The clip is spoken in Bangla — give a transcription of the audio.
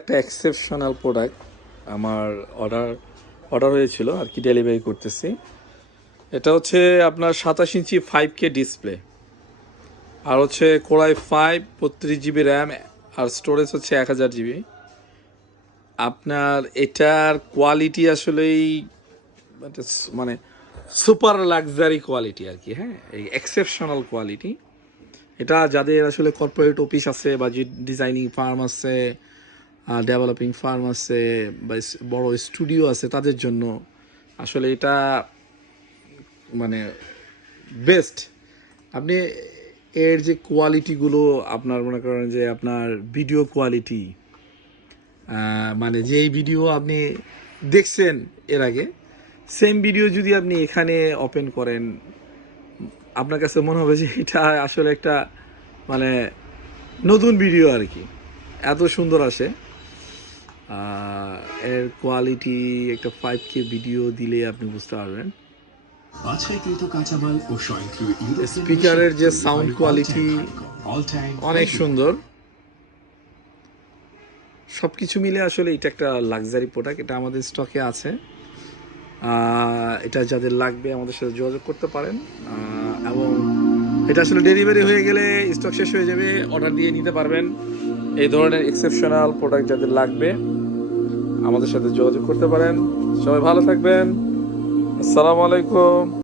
একটা এক্সেপশনাল প্রোডাক্ট আমার অর্ডার অর্ডার হয়েছিল আর কি, ডেলিভারি করতেছি। এটা হচ্ছে আপনার 27 ইঞ্চি 5K ডিসপ্লে, আর হচ্ছে কোরাই 5 32 GB র্যাম, আর স্টোরেজ হচ্ছে 1000 GB। আপনার এটার কোয়ালিটি আসলেই মানে সুপার লাক্সারি কোয়ালিটি আর কি। হ্যাঁ, এই এক্সেপশনাল কোয়ালিটি। এটা যাদের আসলে কর্পোরেট অফিস আছে বা যে ডিজাইনিং ফার্ম আছে, ডেভেলপিং ফার্ম আছে বা বড় স্টুডিও আছে, তাদের জন্য আসলে এটা মানে বেস্ট। আপনি এর যে কোয়ালিটিগুলো, আপনার মনে করেন যে আপনার ভিডিও কোয়ালিটি, মানে যেই ভিডিও আপনি দেখছেন এর আগে, সেম ভিডিও যদি আপনি এখানে ওপেন করেন, আপনার কাছে মনে হবে যে এটা আসলে একটা মানে নতুন ভিডিও আর কি। এত সুন্দর আসে এর কোয়ালিটি। একটা 5K ভিডিও দিলে আপনি বুঝতে পারবেন। স্পিকারের যে সাউন্ড কোয়ালিটি অনেক সুন্দর। সব কিছু মিলে আসলে এটা একটা লাক্সারি প্রোডাক্ট। এটা আমাদের স্টকে আছে। এটা যাদের লাগবে আমাদের সাথে যোগাযোগ করতে পারেন। এবং এটা আসলে ডেলিভারি হয়ে গেলে স্টক শেষ হয়ে যাবে, অর্ডার দিয়ে নিতে পারবেন। এই ধরনের এক্সেপশনাল প্রোডাক্ট যাদের লাগবে আমাদের সাথে যোগাযোগ করতে পারেন। সবাই ভালো থাকবেন। আসসালামু আলাইকুম।